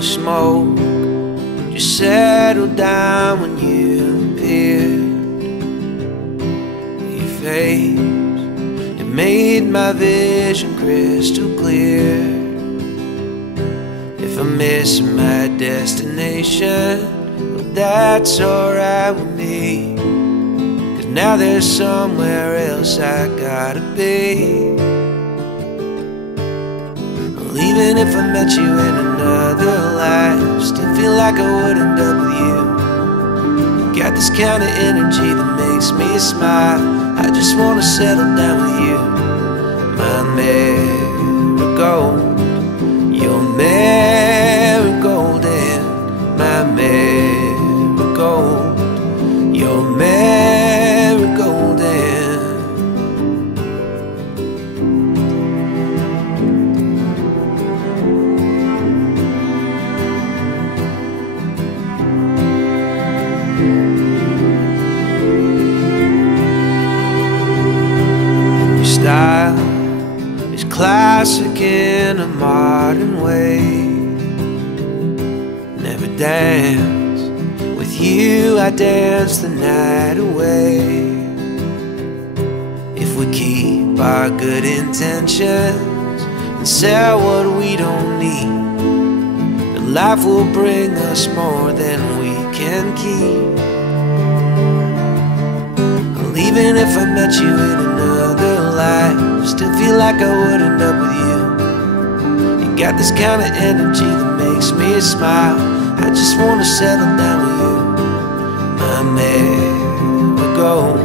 of smoke just settled down when you appeared. Your face, it made my vision crystal clear. If I'm missing my destination, well, that's alright with me, 'cause now there's somewhere else I gotta be. Well, even if I met you in another life, still feel like I would end up with you. You got this kind of energy that makes me smile. I just wanna settle down with you. My marigold, your marigold, and my marigold, your marigold, and your style is classic in a modern way. Never dance with you, I dance the night away. If we keep our good intentions and sell what we don't need, then life will bring us more than we can keep. Well, even if I met you in another life, still feel like I would end up with you. You got this kind of energy that makes me smile. I just wanna settle down with you. My marigold,